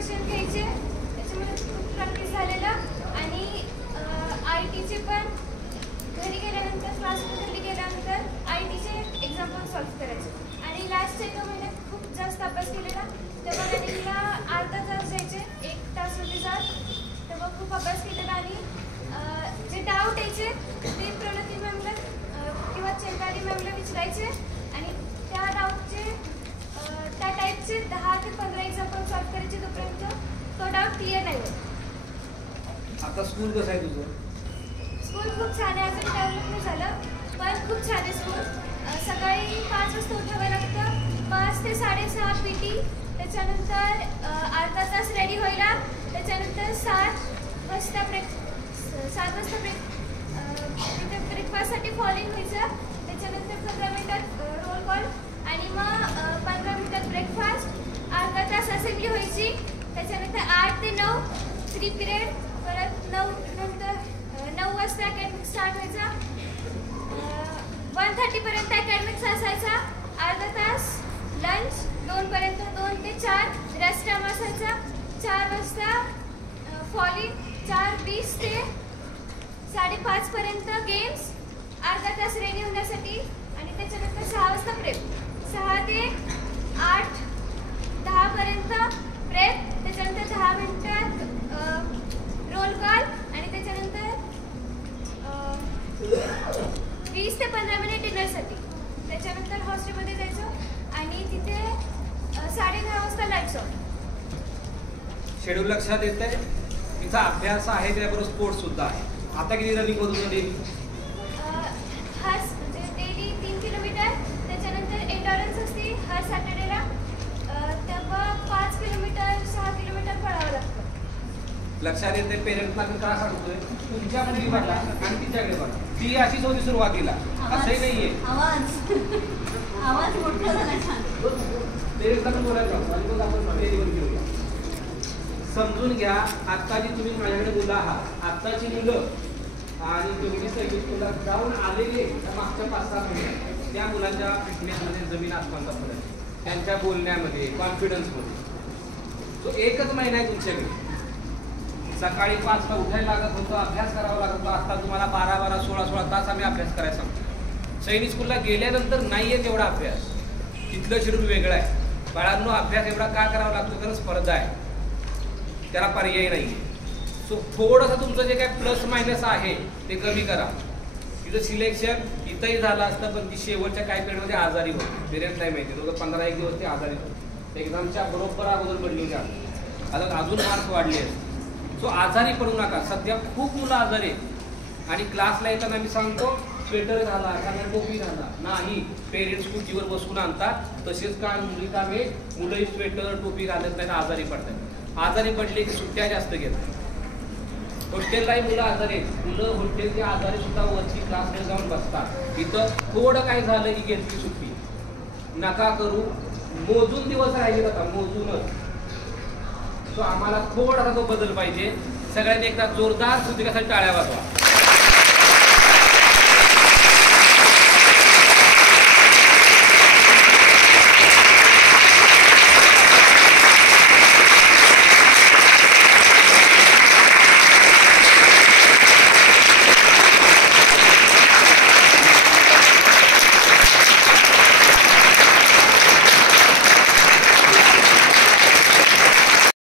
Question घ्यायचे, त्याच्यामुळे खूप प्रॅक्टिस झालेलं. आणि ITचे पण घरी गेल्यानंतर, क्लासमध्ये घरी गेल्यानंतर ITचे एक्झाम पण सॉल्व्ह करायचे. आणि लास्टच्या 1 महिन्यात खूप जास्त अभ्यास केलेला. तेव्हा रनिंगला अर्धा तास जायचे, 1 तास होते जात. तेव्हा खूप अभ्यास केलेला. आणि जे डाऊट यायचे ते प्रणती मॅमला किंवा चैताली मॅमला विचारायचे. आणि त्या डाऊटचे, त्या टाईपचे 10 ते 15 एक्झाम्पल सॉल्व्ह करायचे तोपर्यंत तो डाऊट क्लिअर नाही होत. आता स्कूल कसं आहे तुझं? स्कूल खूप छान आहे. अजून डेव्हलप नाही झालं, पण खूप छान आहे स्कूल. सकाळी 5 वाजता उठावं लागतं. 5 ते 6:30 PT. त्याच्यानंतर अर्धा तास रेडी व्हायला. त्याच्यानंतर 7 वाजता तिथे ब्रेकफास्टसाठी फॉलोइंग व्हायचं. त्याच्यानंतर 15 मिनिटात रोल कॉल. आणि मग 15 मिनिटात ब्रेकफास्ट. अर्धा तास असेंब्ली व्हायची. त्याच्यानंतर 8 ते 9 फ्री पिरियड. परत 9 वाजता अकॅडमिक स्टार्ट व्हायचा. 1:30 पर्यंत अकॅडमिक्स असायचा. अर्धा तास लंच. 2 पर्यंत, 2 ते 4 रेस्ट टाइम असायचा. 4 वाजता फॉलिंग. 4:20 ते 5:30 पर्यंत गेम्स. अर्धा तास रेडी होण्यासाठी. आणि त्याच्यानंतर 6 वाजता ब्रेक. 6 ते 8-10 पर्यंत ब्रेक. त्याच्यानंतर 10 मिनिटात रोल कॉल. आणि त्याच्यानंतर 20 ते 15 मिनिट डिनरसाठी. त्याच्यानंतर हॉस्टेलमध्ये जायचो. आणि तिथे 10:30 वाजता लाईट्स ऑफ. शेड्यूल लक्षात येत आहे. तिचा अभ्यास आहे, त्याबरोबर स्पोर्ट्स सुद्धा आहे. आता किती रनिंग होत होतं डेली? म्हणजे डेली 3 किलोमीटर. त्याच्यानंतर एंडॉरन्स असते हर सॅटर्डेला. तेव्हा 5 किलोमीटर 6 किलोमीटर पळावं लागतं. लक्षात येते. पेरेंट्सना पण त्रास वाटतोय. तुमच्या मुली बघा आणि तिच्याकडे बघा. ती अशीच होती सुरुवातीला, असंही नाहीये. आवाज मोठा झाला. छान. पेरेंट्सला पण बोलायला लागतो. आणि मग आपण पेरीवर घेऊया. समजून घ्या, आत्ताची तुम्ही माझ्याकडे मुलं आहात. आत्ताची मुलं आणि तुम्ही स्कूलला जाऊन आलेले मागच्या 5-6 महिन्यात त्या मुलांच्या फिटनेसमध्ये जमीन आसमानचा फरक आहे. त्यांच्या बोलण्यामध्ये, कॉन्फिडन्समध्ये. तो 1च महिना आहे तुमच्याकडे. सकाळी 5ला उठायला लागत होतं, अभ्यास करावा लागत होता. आता तुम्हाला 12-12, 16-16 तास आम्ही अभ्यास करायला सांगतो. सैनिक स्कूलला गेल्यानंतर नाही आहे तेवढा अभ्यास. तिथलं शेड्यूल वेगळं आहे. बाळांनो, अभ्यास एवढा का करावा लागतो? कारण स्पर्धा आहे, त्याला पर्याय नाही आहे. सो थोडंसं तुमचं जे काय प्लस मायनस आहे ते कमी करा. तिथं सिलेक्शन इथंही झालं असतं, पण ती शेवटच्या काही पिरियडमध्ये आजारी होती. पेरेंट्स नाही माहिती, दोघं 15-1 दिवस ते आजारी होते. एक्झामच्या बरोबर अगोदर पडली होती. आता अजून मार्क वाढले आहेत. सो आजारी पडू नका. सध्या खूप मुलं आजारी आहेत. आणि क्लासला येताना मी सांगतो, स्वेटर घाला, त्यांना टोपी घाला. नाही, पेरेंट्स स्कूटीवर बसून आणतात. तसेच का मुली कामे, मुलंही स्वेटर टोपी घालत नाही, आजारी पडतात. आजारी पडले की सुट्ट्या जास्त घेतात. हॉस्टेललाही मुलं आजारी आहेत. मुलं हॉस्टेलच्या आजारी सुद्धा वरची क्लासमध्ये जाऊन बसतात. इथं थोडं काय झालं की घेतली सुट्टी. नका करू. मोजून दिवस राहिले आता, मोजूनच. तो आम्हाला थोडासा तो बदल पाहिजे. सगळ्यांनी एकदा जोरदार सुट्टीसाठी टाळ्या वाजवा.